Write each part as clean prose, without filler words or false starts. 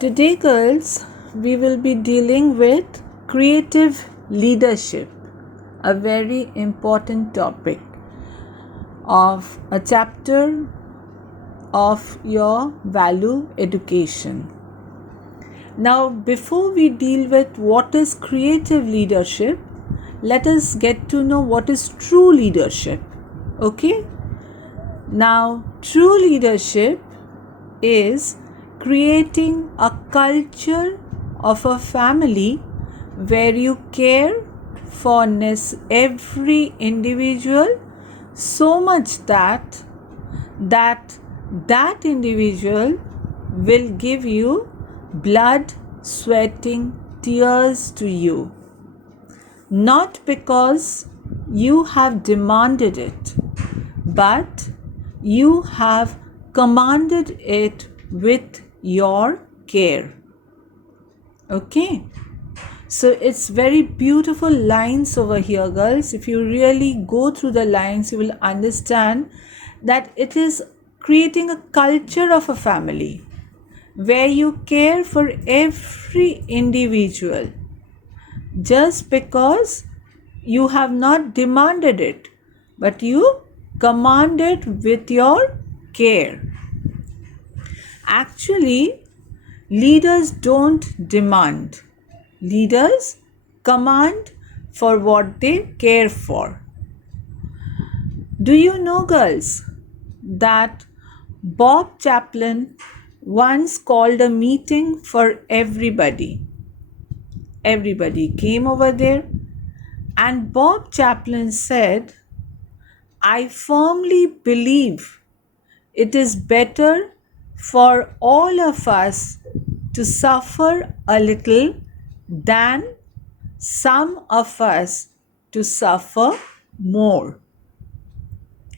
Today, girls, we will be dealing with creative leadership, a very important topic of a chapter of your value education. Now, before we deal with what is creative leadership, let us get to know what is true leadership. Okay? Now, true leadership is creating a culture of a family where you care for every individual so much that individual will give you blood, sweating, tears to you, not because you have demanded it, but you have commanded it with your care. Okay, so it's very beautiful lines over here, girls. If you really go through the lines, you will understand that it is creating a culture of a family where you care for every individual just because you have not demanded it, but you command it with your care. Actually, leaders don't demand. Leaders command for what they care for. Do you know, girls, that Bob Chaplin once called a meeting for everybody? Everybody came over there, and Bob Chaplin said, I firmly believe it is better for all of us to suffer a little than some of us to suffer more.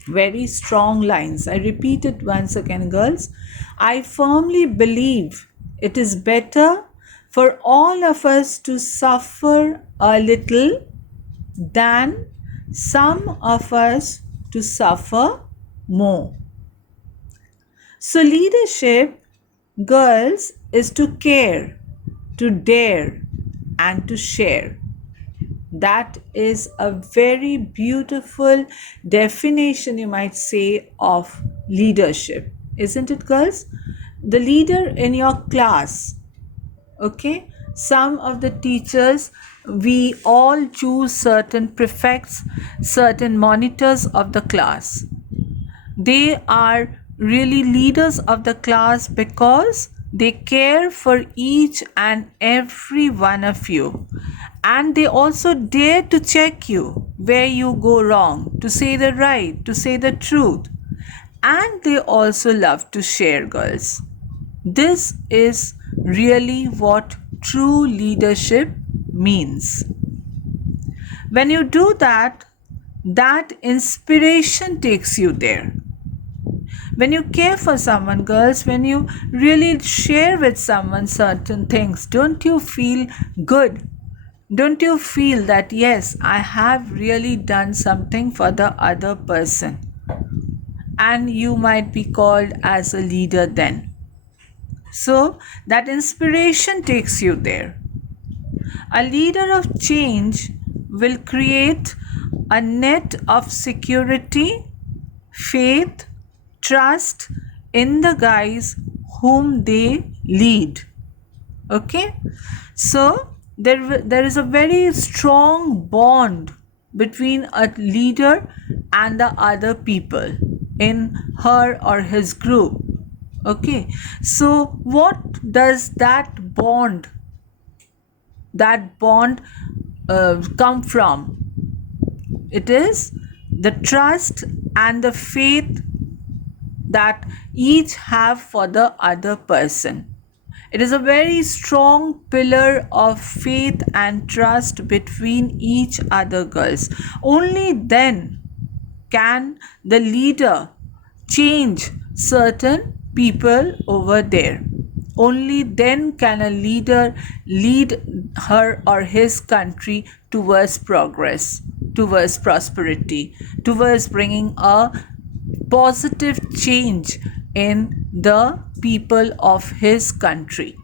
Very strong lines. I repeat it once again, girls. I firmly believe it is better for all of us to suffer a little than some of us to suffer more. So, leadership, girls, is to care, to dare, and to share. That is a very beautiful definition, you might say, of leadership, isn't it, girls? The leader in your class, okay? Some of the teachers, we all choose certain prefects, certain monitors of the class. They are really leaders of the class because they care for each and every one of you, and they also dare to check you where you go wrong, to say the right, to say the truth, and they also love to share, girls. This is really what true leadership means. When you do that, that inspiration takes you there. When you care for someone, girls, when you really share with someone certain things, don't you feel good? Don't you feel that, yes, I have really done something for the other person? And you might be called as a leader then. So that inspiration takes you there. A leader of change will create a net of security, faith, trust in the guys whom they lead. Okay, so there is a very strong bond between a leader and the other people in her or his group. Okay, so what does that bond come from? It is the trust and the faith that each have for the other person. It is a very strong pillar of faith and trust between each other, girls. Only then can the leader change certain people over there. Only then can a leader lead her or his country towards progress, towards prosperity, towards bringing a positive change in the people of his country.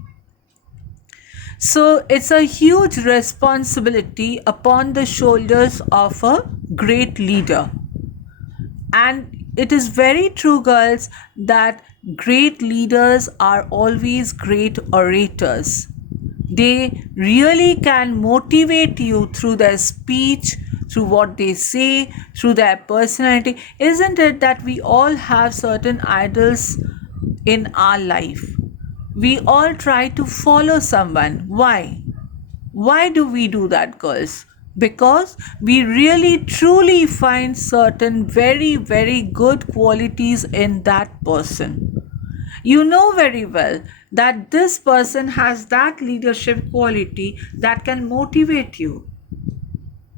So it's a huge responsibility upon the shoulders of a great leader. And it is very true, girls, that great leaders are always great orators. They really can motivate you through their speech, through what they say, through their personality. Isn't it that we all have certain idols in our life? We all try to follow someone. Why? Why do we do that, girls? Because we really truly find certain very, very good qualities in that person. You know very well that this person has that leadership quality that can motivate you.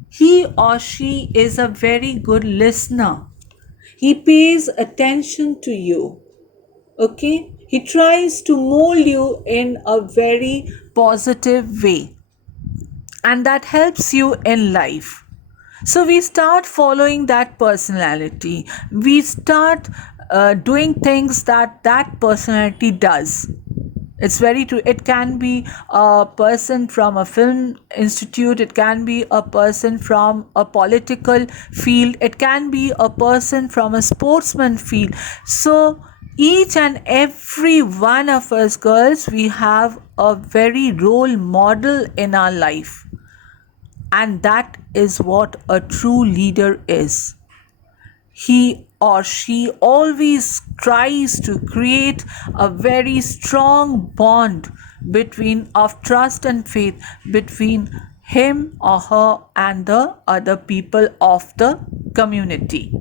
He or she is a very good listener. He pays attention to you. Okay? He tries to mold you in a very positive way, and that helps you in life. So we start following that personality. We start doing things that that personality does. It's very true. It can be a person from a film institute, it can be a person from a political field, it can be a person from a sportsman field. So each and every one of us, girls, we have a very role model in our life. And that is what a true leader is. He or she always tries to create a very strong bond between of trust and faith between him or her and the other people of the community.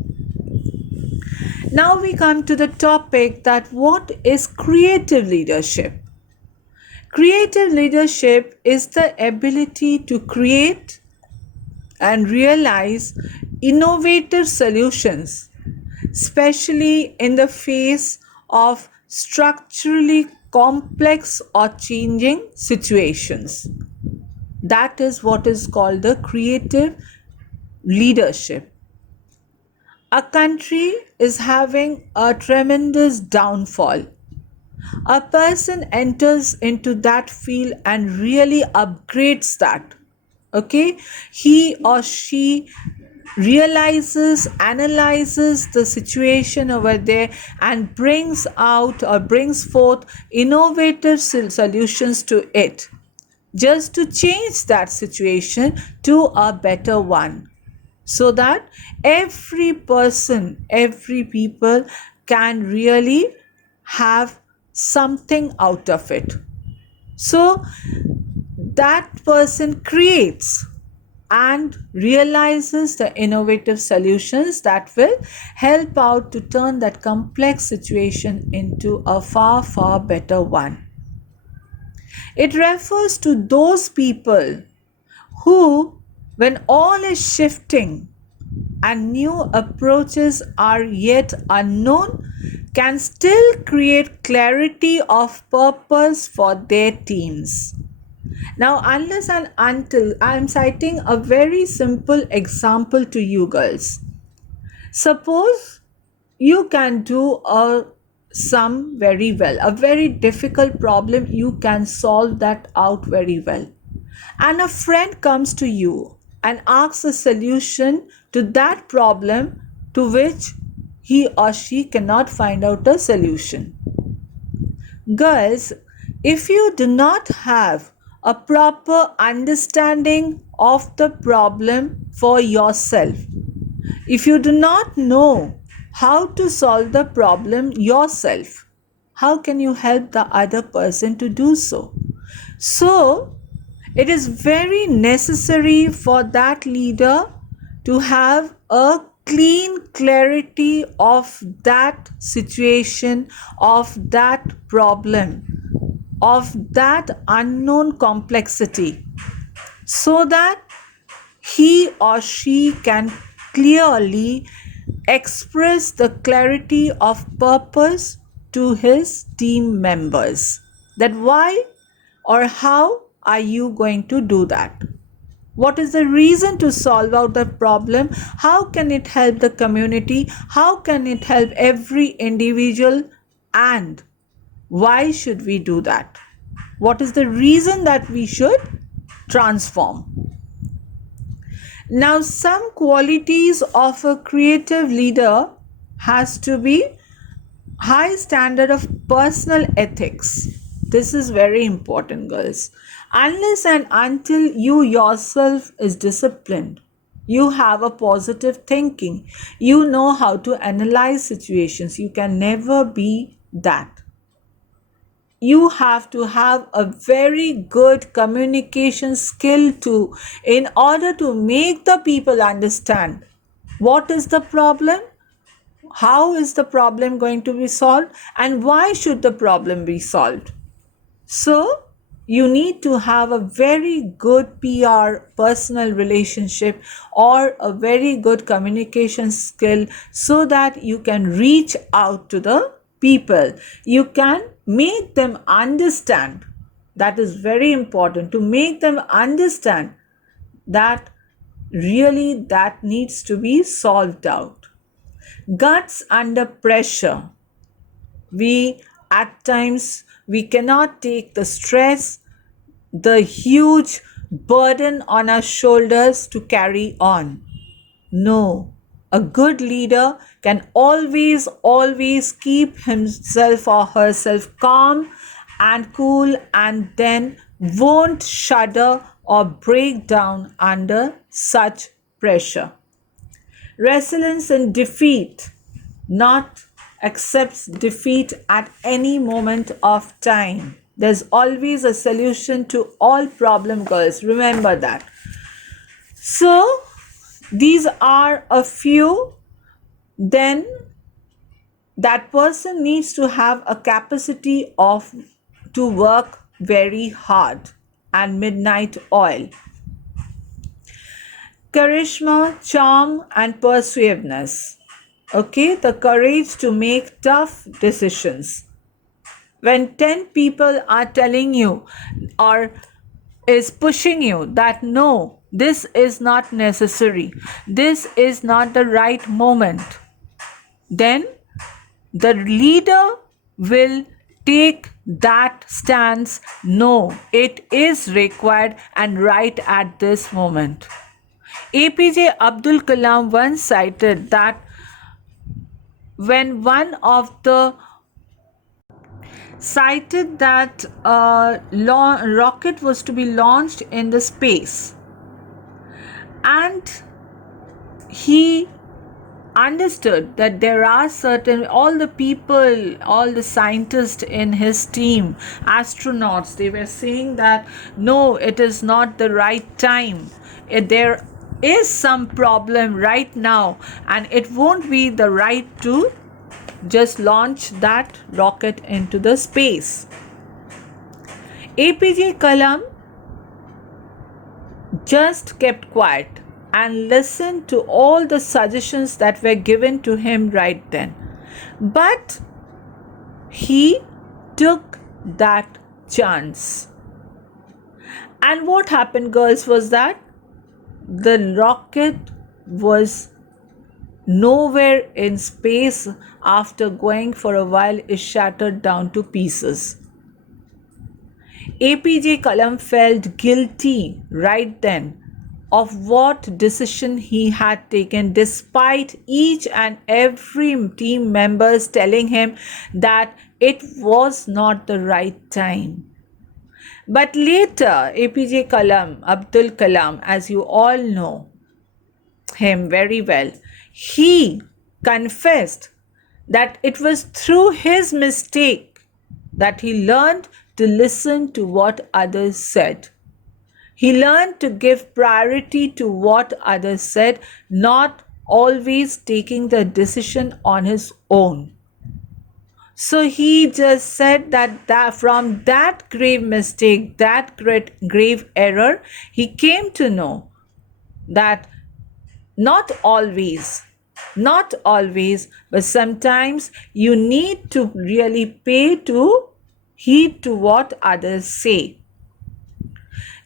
Now we come to the topic that what is creative leadership? Creative leadership is the ability to create and realize innovative solutions, especially in the face of structurally complex or changing situations. That is what is called the creative leadership. A country is having a tremendous downfall. A person enters into that field and really upgrades that. Okay, he or she realizes, analyzes the situation over there and brings out or brings forth innovative solutions to it, just to change that situation to a better one, so that every person, every people can really have something out of it. So that person creates and realizes the innovative solutions that will help out to turn that complex situation into a far, far better one. It refers to those people who, when all is shifting and new approaches are yet unknown, can still create clarity of purpose for their teams. Now, unless and until I am citing a very simple example to you girls. Suppose you can do a sum very well, a very difficult problem, you can solve that out very well. And a friend comes to you and asks a solution to that problem to which he or she cannot find out a solution. Girls, if you do not have a proper understanding of the problem for yourself, if you do not know how to solve the problem yourself, how can you help the other person to do so? So, it is very necessary for that leader to have a clean clarity of that situation, of that problem, of that unknown complexity, so that he or she can clearly express the clarity of purpose to his team members. That why or how are you going to do that? What is the reason to solve out the problem? How can it help the community? How can it help every individual? And why should we do that? What is the reason that we should transform? Now, some qualities of a creative leader has to be high standard of personal ethics. This is very important, girls. Unless and until you yourself is disciplined, you have a positive thinking, you know how to analyze situations, you can never be that. You have to have a very good communication skill too, in order to make the people understand what is the problem, how is the problem going to be solved, and why should the problem be solved. So you need to have a very good PR, personal relationship, or a very good communication skill, so that you can reach out to the people. You can make them understand. That is very important, to make them understand that really that needs to be solved out. Guts under pressure. We at times we cannot take the stress, the huge burden on our shoulders to carry on. No, a good leader can always keep himself or herself calm and cool, and then won't shudder or break down under such pressure. Resilience in defeat, not accepts defeat at any moment of time. There's always a solution to all problem, girls. Remember that. So, these are a few. Then that person needs to have a capacity of to work very hard and midnight oil. Charisma, charm, and persuasiveness. Okay, the courage to make tough decisions. When 10 people are telling you or is pushing you that no, this is not necessary, this is not the right moment, then the leader will take that stance. No, it is required and right at this moment. APJ Abdul Kalam once cited that when one of the cited that a rocket was to be launched in the space, and he understood that there are certain, all the people, all the scientists in his team, astronauts, they were saying that no, it is not the right time, there is some problem right now, and it won't be the right to just launch that rocket into the space. APJ Kalam just kept quiet and listened to all the suggestions that were given to him right then. But he took that chance. And what happened, girls, was that the rocket was nowhere in space. After going for a while, it shattered down to pieces. APJ Kalam felt guilty right then of what decision he had taken, despite each and every team members telling him that it was not the right time. But later, APJ Kalam, Abdul Kalam, as you all know him very well, he confessed that it was through his mistake that he learned to listen to what others said. He learned to give priority to what others said, not always taking the decision on his own. So he just said that from that grave mistake, that grave error, he came to know that not always, but sometimes you need to really pay to heed to what others say.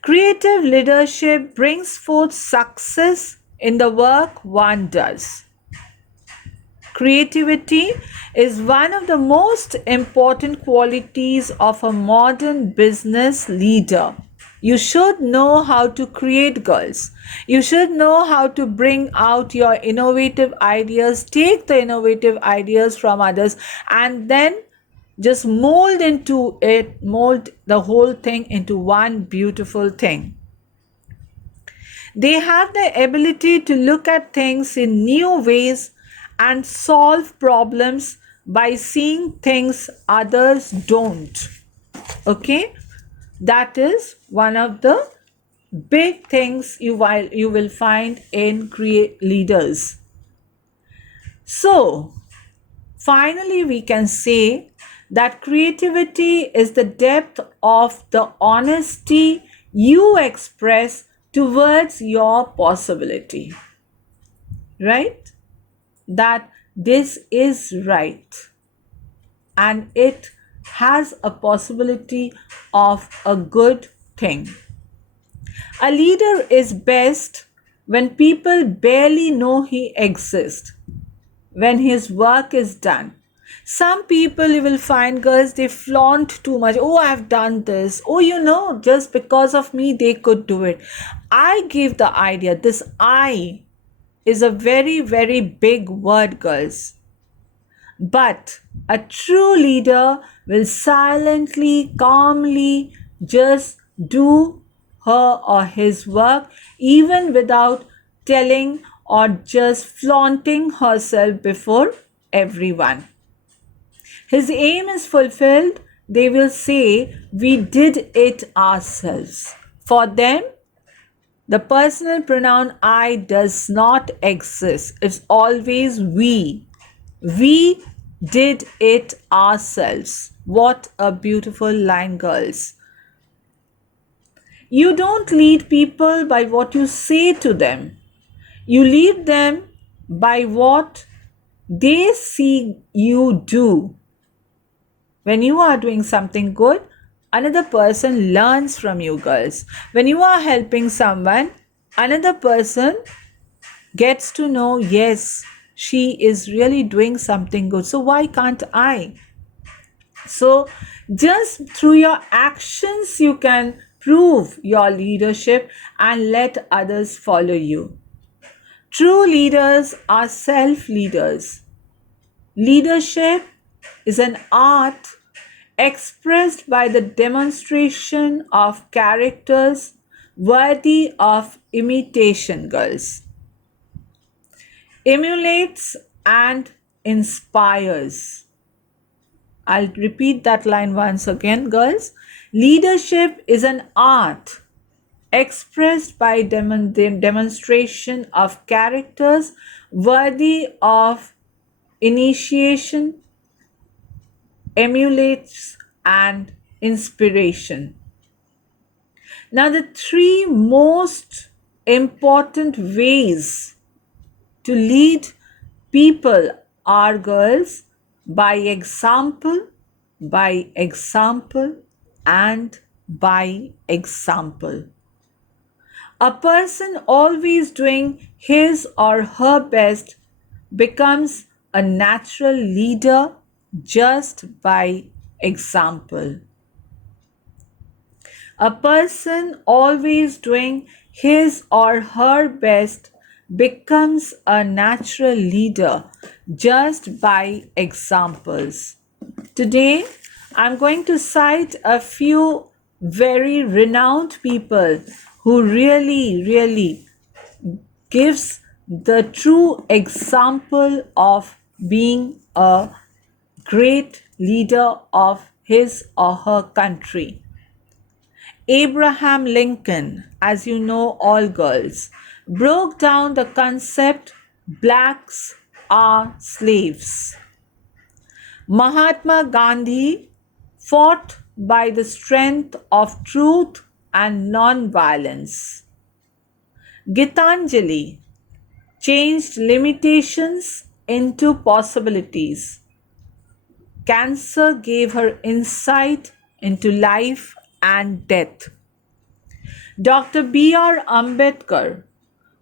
Creative leadership brings forth success in the work one does. Creativity is one of the most important qualities of a modern business leader. You should know how to create, girls. You should know how to bring out your innovative ideas, take the innovative ideas from others, and then just mold the whole thing into one beautiful thing. They have the ability to look at things in new ways and solve problems by seeing things others don't. Okay? That is one of the big things you will find in create leaders. So, finally, we can say that creativity is the depth of the honesty you express towards your possibility, right? That this is right and it has a possibility of a good thing. A leader is best when people barely know he exists, when his work is done. Some people you will find, girls, they flaunt too much. Oh, I've done this. Oh, just because of me, they could do it. I gave the idea. This I is a very, very big word, girls. But a true leader will silently, calmly just do her or his work, even without telling or just flaunting herself before everyone. His aim is fulfilled, they will say, we did it ourselves. For them, the personal pronoun I does not exist. It's always we. We did it ourselves. What a beautiful line, girls. You don't lead people by what you say to them. You lead them by what they see you do. When you are doing something good, another person learns from you, girls. When you are helping someone, another person gets to know, yes, she is really doing something good. So why can't I? So just through your actions, you can prove your leadership and let others follow you. True leaders are self leaders. Leadership is an art expressed by the demonstration of characters worthy of imitation, girls. Emulates and inspires. I'll repeat that line once again, girls. Leadership is an art expressed by demonstration of characters worthy of initiation, emulates, and inspiration. Now, the three most important ways to lead people are, girls, by example, by example, and by example. A person always doing his or her best becomes a natural leader just by example. A person always doing his or her best becomes a natural leader just by examples. Today, I'm going to cite a few very renowned people who really gives the true example of being a great leader of his or her country. Abraham Lincoln, as you know, all girls, broke down the concept blacks are slaves. Mahatma Gandhi fought by the strength of truth and non-violence. Gitanjali changed limitations into possibilities. Cancer gave her insight into life and death. Dr. B.R. Ambedkar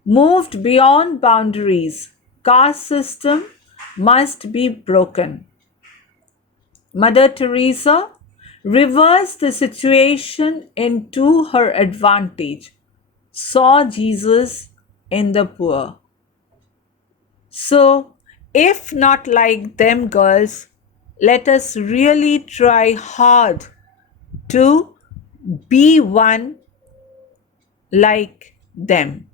moved beyond boundaries, caste system, must be broken. Mother Teresa reversed the situation into her advantage, saw Jesus in the poor. So, if not like them, girls, let us really try hard to be one like them.